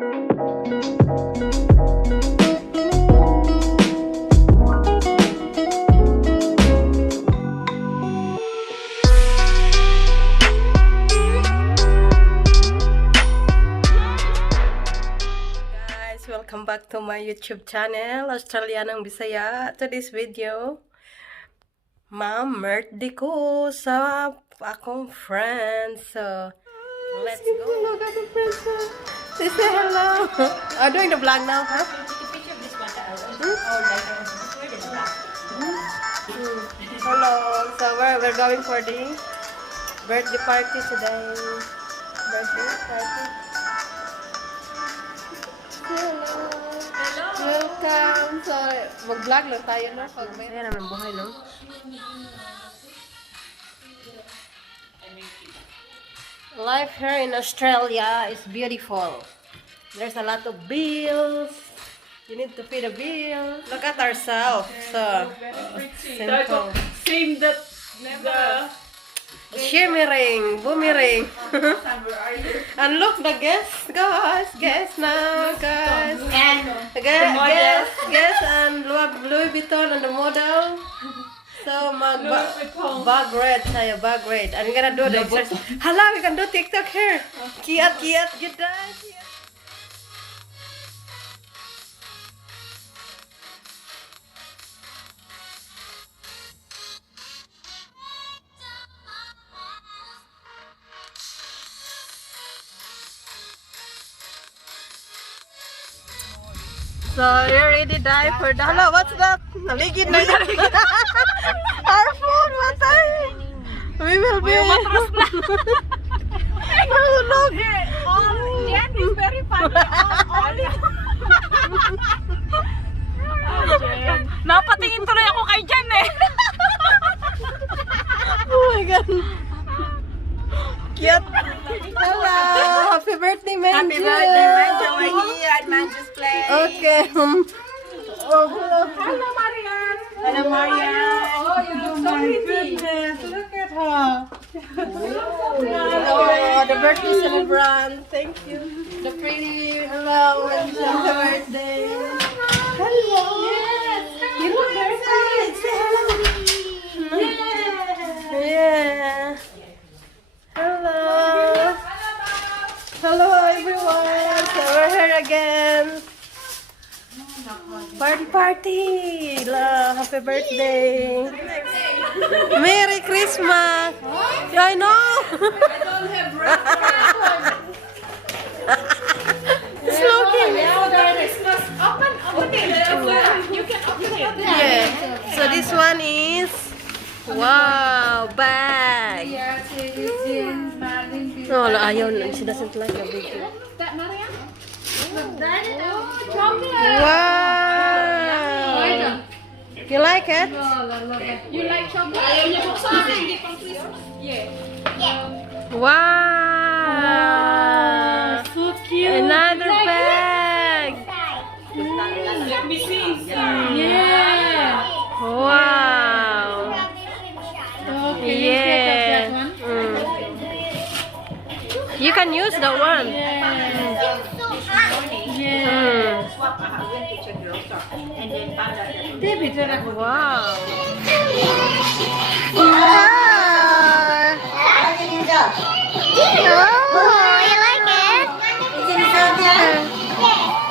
Welcome back to my YouTube channel, Australianang Bisaya. Today's video, ma'am, birthday ko sa akong friends. So, let's go. Hello, happy friends. Say hello. I'm doing the vlog now, huh? Hello. So, we're going for the birthday party today. Birthday party. Hello. Welcome. So, mag-vlog lang tayo, no? Pag may naman buhay, no? Life here in Australia is beautiful. There's a lot of bills. You need to pay the bills. Look at ourselves. So, simple. Same that never. Shimmering, boomerang. And look, the guests, guys now, guys. Guys, and Louis Vuitton and the model. So, bag red, saya bag red. I'm gonna do the exercise. Hala, we can do TikTok here. Kiat, good day. So, you already dive for the... Hello, what's that? Naligid na naligid. Our phone, what are you? We will be... Oh, look. Jen is very funny. Jen. Napatingin tuloy ako kay Jen eh. Oh my God. Cute. Hello. Happy birthday, Manju. Happy birthday, Manju. We're here at Manju's place. Okay. Oh, hello. Hello, Marian. Hello, Marian. Oh, you look so pretty. Look at her. Oh, the birthday celebrant. Thank you. The pretty. Hello, Manju. Happy birthday. Hello. Yes. You look very fine. Say hello. Yeah. Hello. Hello, everyone. So we're here again. Party. Happy birthday. Merry Christmas. Yeah, I know. I don't have bread. It's looking. Christmas. Open it. You can open it. Yeah. So this one is wow, bag. Oh, ayaw na. She doesn't like a big one. That Marian? Wow. You like it? You like chocolate? Ayaw niya buksan. Hindi pang Christmas. Yeah. Wow. So cute. Another bag. Let me see. Yeah. Wow. Okay. Yeah. You can use the one. Wow. Oh, you like it?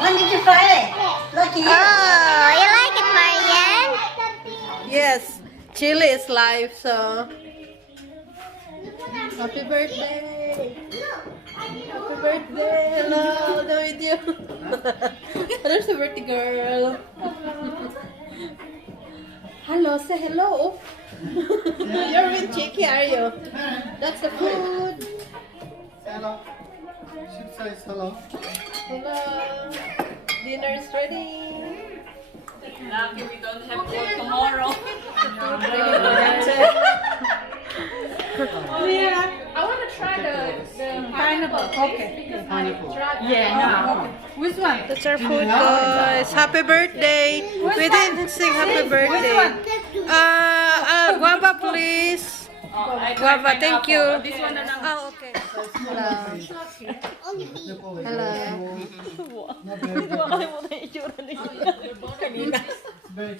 When did you find it? Lucky you. Oh, you like it, Marianne? Yes, Chile is live, so happy birthday. Happy birthday. Hello, the video. There's the birthday girl. Hello, say hello. You're really cheeky, are you? That's the food. Hello. She says hello. Hello. Dinner is ready. Lucky we don't have work tomorrow. Yeah. I want to try the pineapple. Okay. Pineapple. Yeah, no. Which one? That's our food, guys. Happy birthday. We didn't sing happy birthday. Guava, please. Guava, thank you. This one na lang. Oh, okay. Hello. Hello.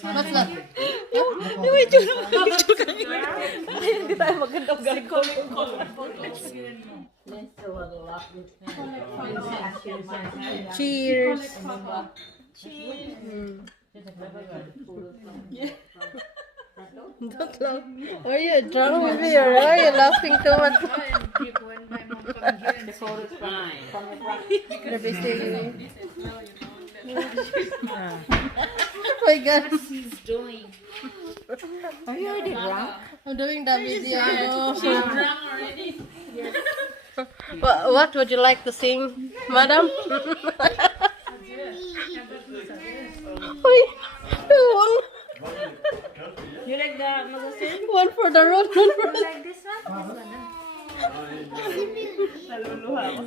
What's that? Cheers. Don't laugh. Are you drunk with me or are you laughing too much? Oh my God. Are you already drunk? I'm doing that video. What would you like to sing, madam? Uy, one. You like the magazine? One for the road, one for the... Like this one?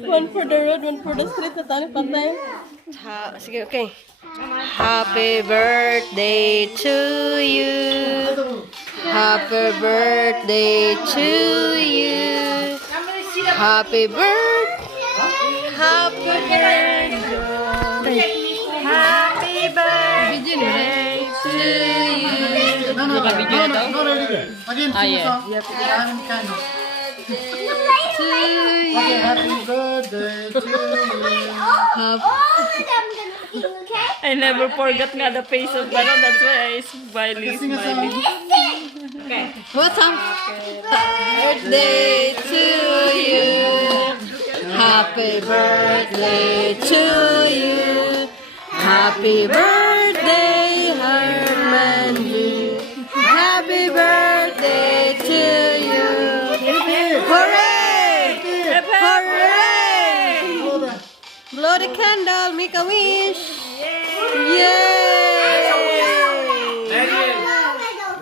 One for the road, one for the street. Tatani patay. Sige, okay. Happy birthday to you. Happy birthday to you. Happy birthday. Happy birthday. Happy birthday to you. No, not ready. Again, sing a song. I'm kind of. To you. Okay, happy birthday to you. I never forgot nga the face of Bano. That's why I smiling. Sing a song. What song? Birthday to you. Happy birthday to you. Happy birthday, Herman. Happy birthday to you. Hooray! Hooray! Blow the candle, make a wish. Yay!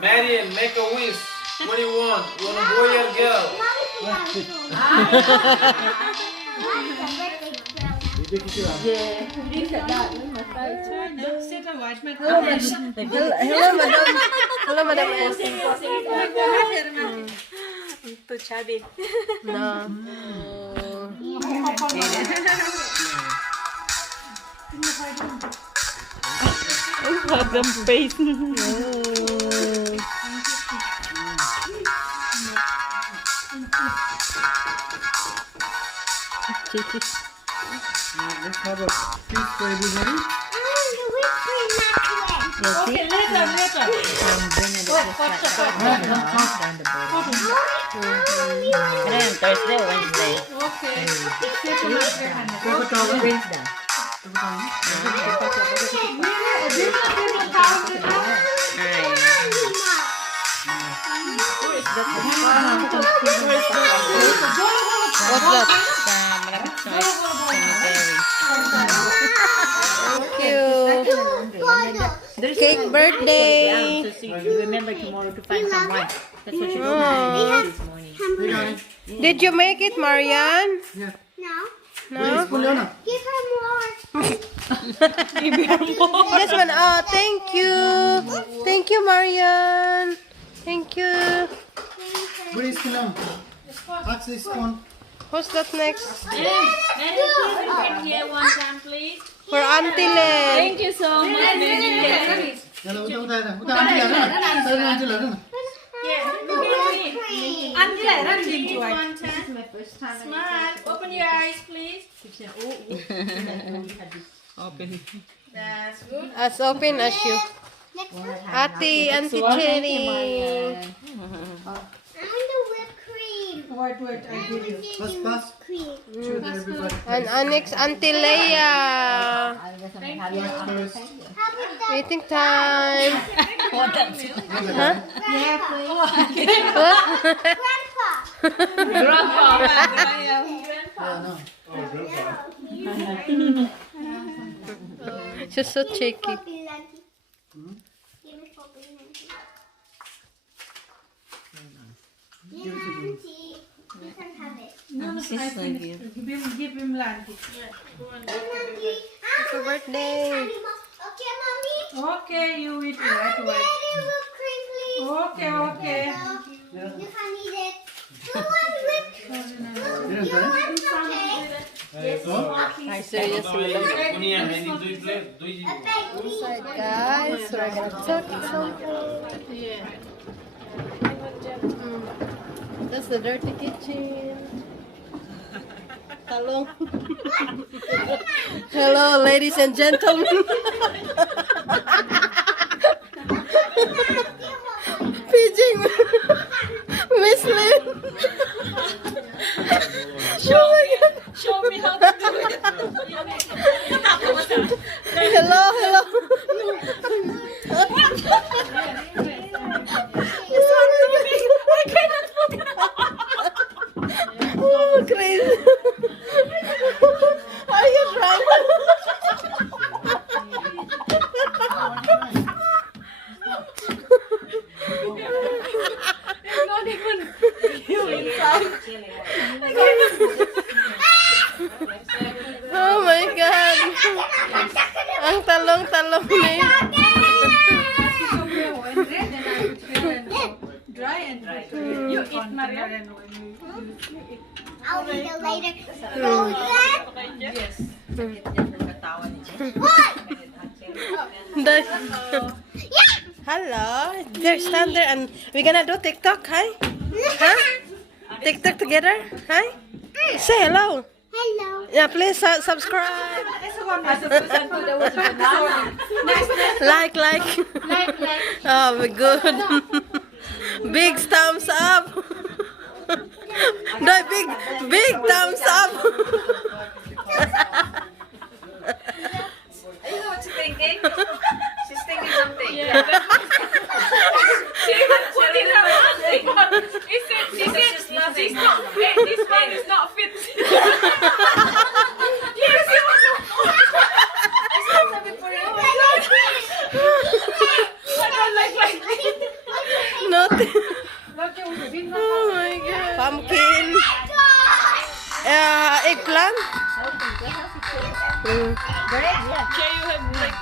Marian, make a wish. What do you want? You want a boy or a girl? Hello, madam. Hello, madam. Too chubby. No. Madam face. Let's have a feast for everybody. Okay, later. Thursday, Wednesday. Wednesday. What's that? Malapit sa cemetery. Thank you. Cake birthday. So you remember tomorrow to find someone. That's what you told me this morning. Hey, guys. Did you make it, Marian? Yeah. No? Juliana. Give her more. This one. Oh, thank you. Thank you, Marian. Thank you. What is the name? Axis one. Who's that next? Here one time, please. For Auntie Len. Thank you so much, baby. Hello, udah. Angela. Smile. Open your eyes, please. Open. That's good. As open as you. Auntie Cherry. Pass. Shoot everybody. And next, Auntie Leia. First. Waiting time. Huh? Yeah, no. She's so cheeky. Happy birthday. Okay, mommy. Okay, you eat I want whipped cream, please. Okay. You can eat it. Who wants whipped cream? You don't Okay. I seriously love it. Kuningan, hindi doy plate, doy. Guys, we're gonna cook some food. That's the dirty kitchen. Hello. Hello, ladies and gentlemen. Pidging Miss Lynn. Show me how to do it. Hello, hello. This one is big. I cannot focus. Oh, crazy. Are you drunk? Not even you inside. Oh my God. Ang talong-talong na yun. Dry and dry. You eat, Maria? I'll eat it later. Roll that. Yes. Hello. There's Thunder and we're gonna do TikTok, hi? Huh? TikTok together, hi? Say hello. Hello. Yeah, please subscribe. Like. Oh, we're good. Big thumbs up. No, big thumbs up. You know what she's thinking? She's thinking something. Yeah. She even put in her something. She said, she's not, hey, this one is not fit. Yes, you know. I said something for you. I don't like this. Nothing. Oh my God. Pumpkin. Eggplant. Jay, you have like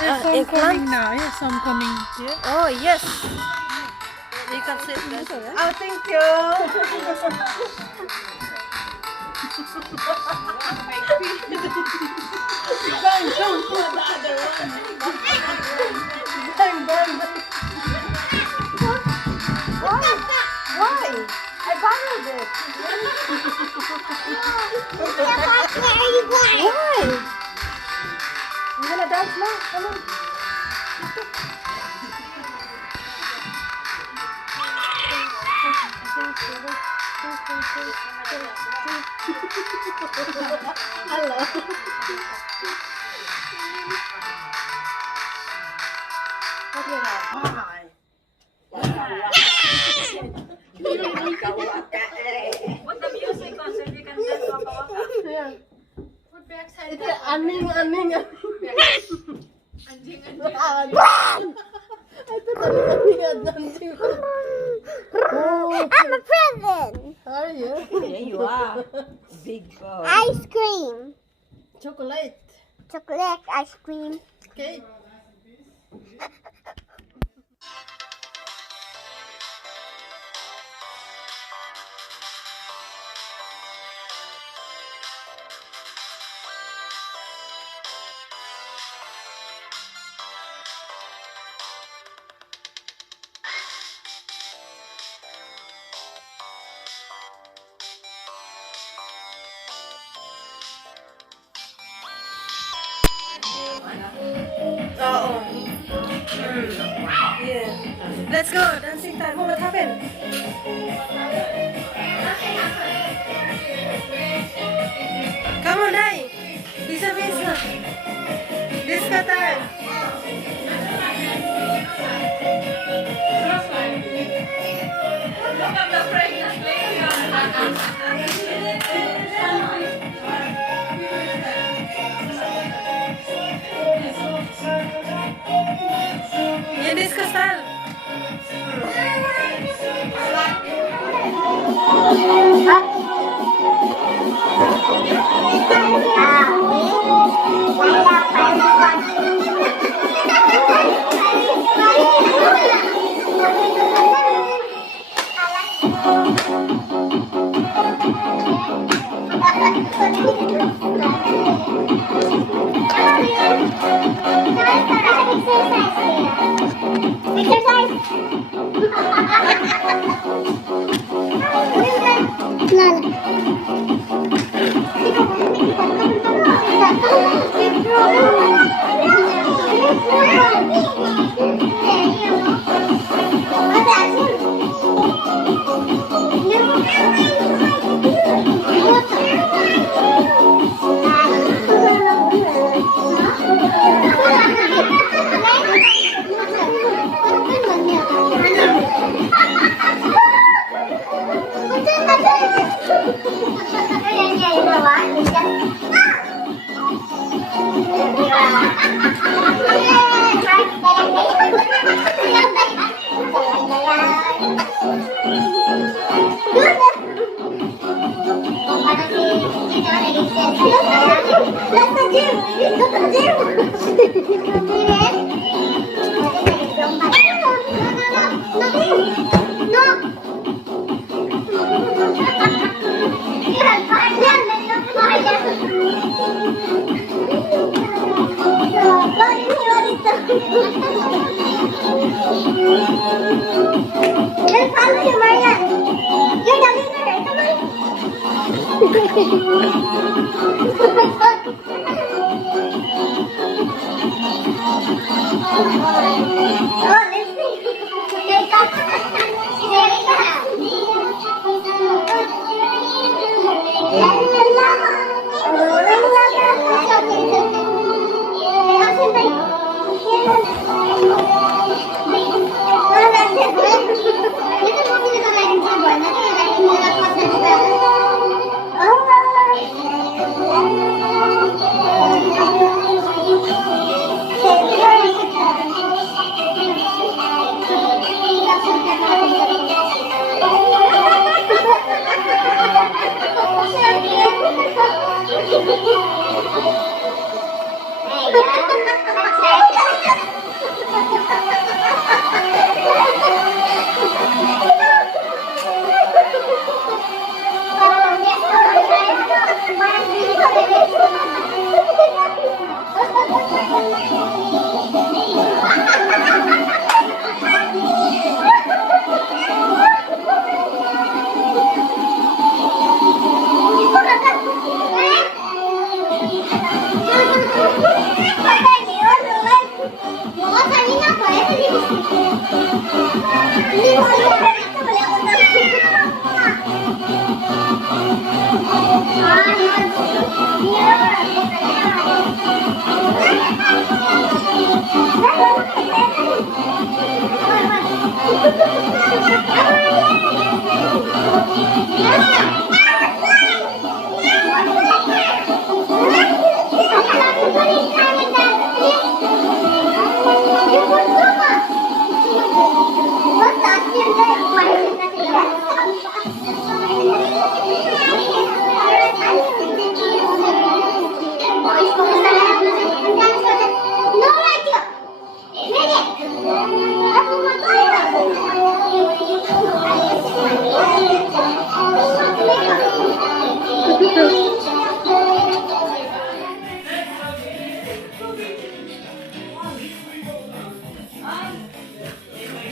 that Eggplant. now. Yes, some coming. Oh, yes. You can sit there. Oh, thank you. Why? I borrowed it. Why? You gonna dance now? Come on. Hello. Put the music on so we can dance waka waka. Yeah. Put backside. It's aning. Anjing. I'm a present. Are you? Yeah, you are. Big boy. Ice cream. Chocolate. Chocolate ice cream. Okay. Oh. Yeah. Let's go. Dancing time. What happened? Come on, Dai. Bisa. Disco time. Look at the pregnant lady on Yeah, disco style.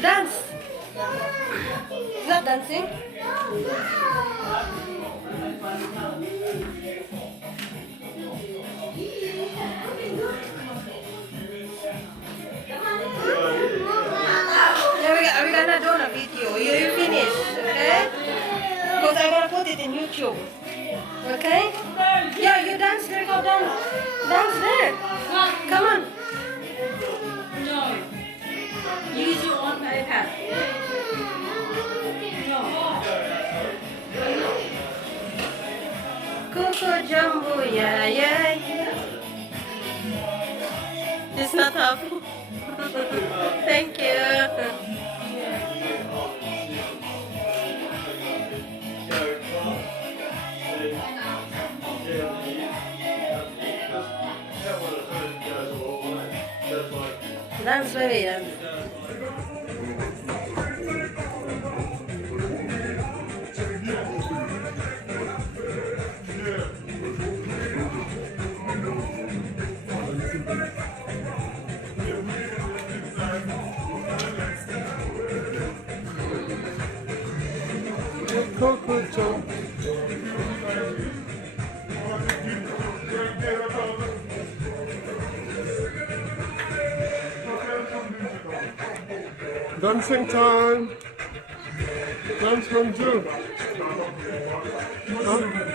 Dance. Is that dancing? Yeah, we're gonna do a video. You finish, okay? Because I'm gonna put it in YouTube. Okay? Yeah, you dance there, go dance. Dance there. Come on. No. Use your own iPad. Coco Jumbo, yeah, yeah, yeah. It's not happy. Thank you. Dance way, yeah. Dancing time. Dance from June. Huh?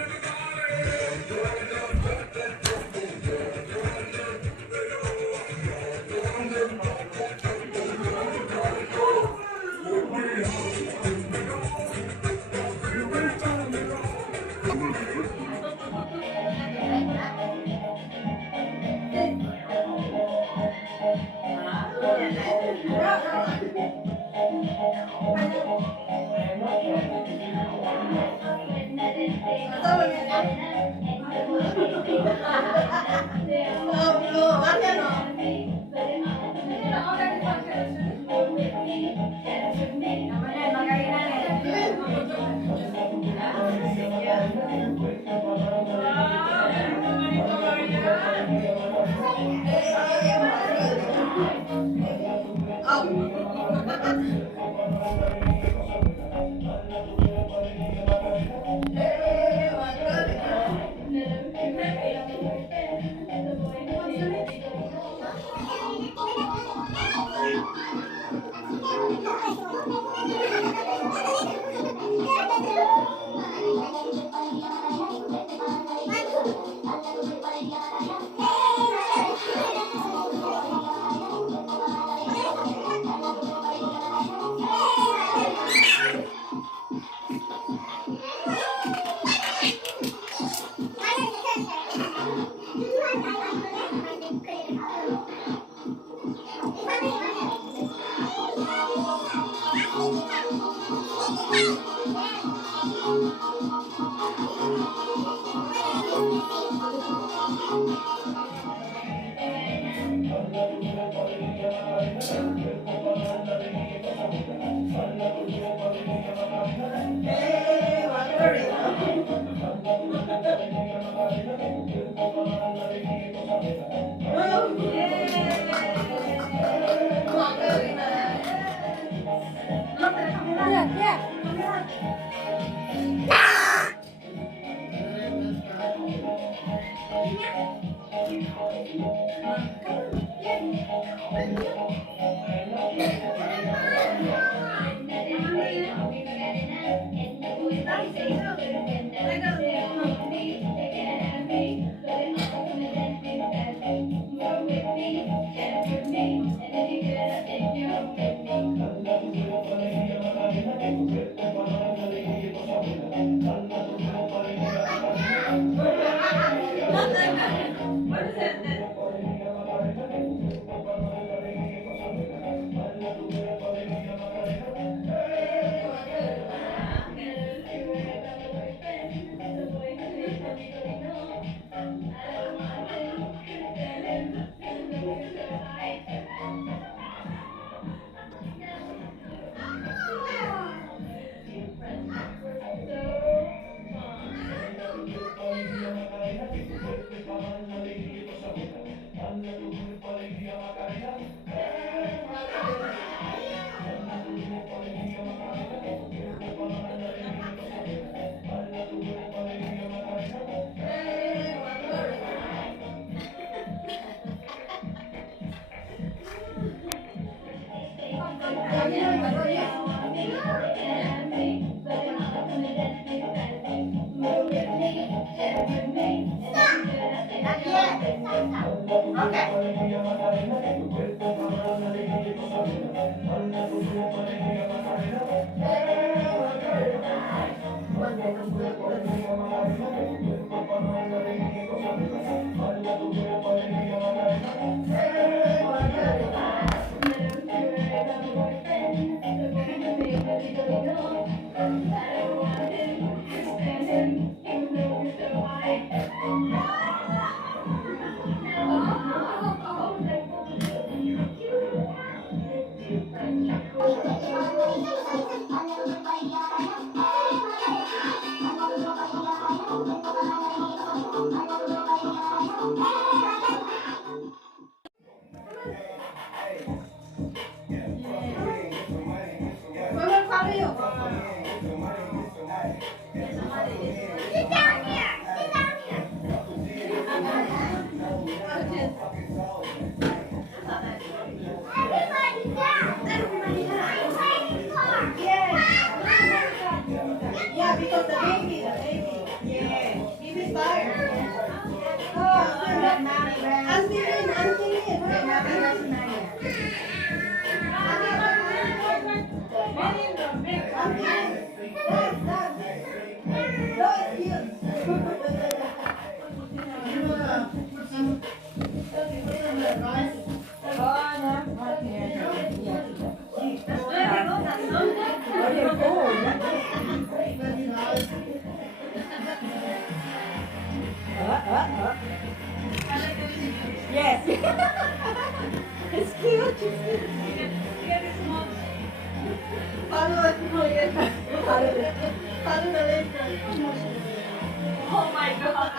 Oh my god.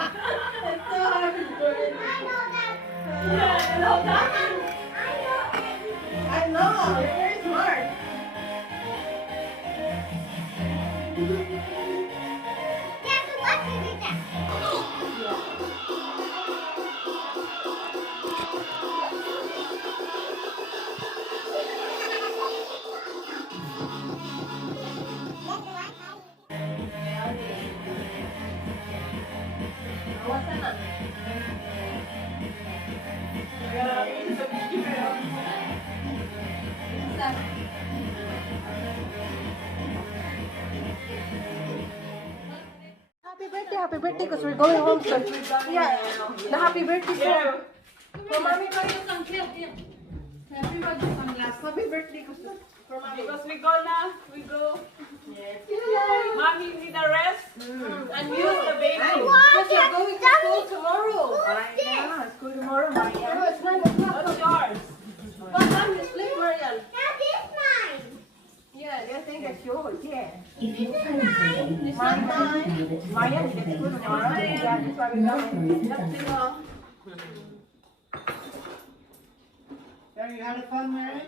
I know, you're very smart. Happy birthday, because we're going home soon. Yeah, the happy birthday song. For mommy, happy birthday, for mommy. Because we go now, we go. Mommy need a rest and use the baby. Because you're going to school tomorrow. Yeah, school tomorrow, Marian. Oh, it's 9 o'clock. What's yours? What time you sleep, Marian? That is mine. Yeah, I think it's yours, yeah. This is mine. It's not mine. Marian, you get school tomorrow. Yeah, that's why we go. You had fun, Mary?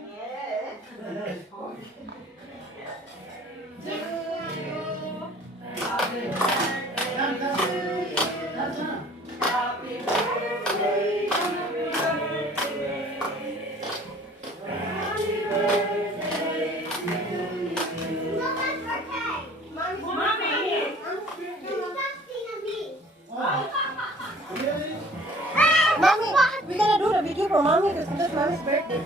Mommy, we're gonna do the video for mommy because it's mommy's birthday.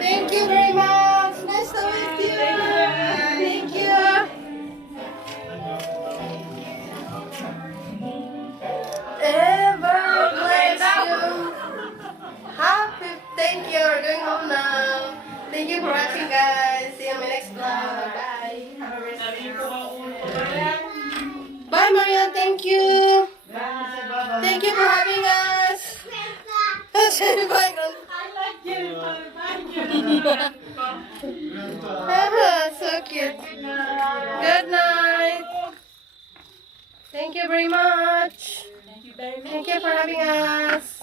Thank you very much. Nice to meet you. Thank you. Ever bless you. Happy. Thank you. We're going home now. Thank you for watching, guys. See you in my next vlog. Bye. Have a rest day. Bye, Marian. Thank you. Thank you for having us. Bye, so cute. Good night. Thank you very much. Thank you for having us.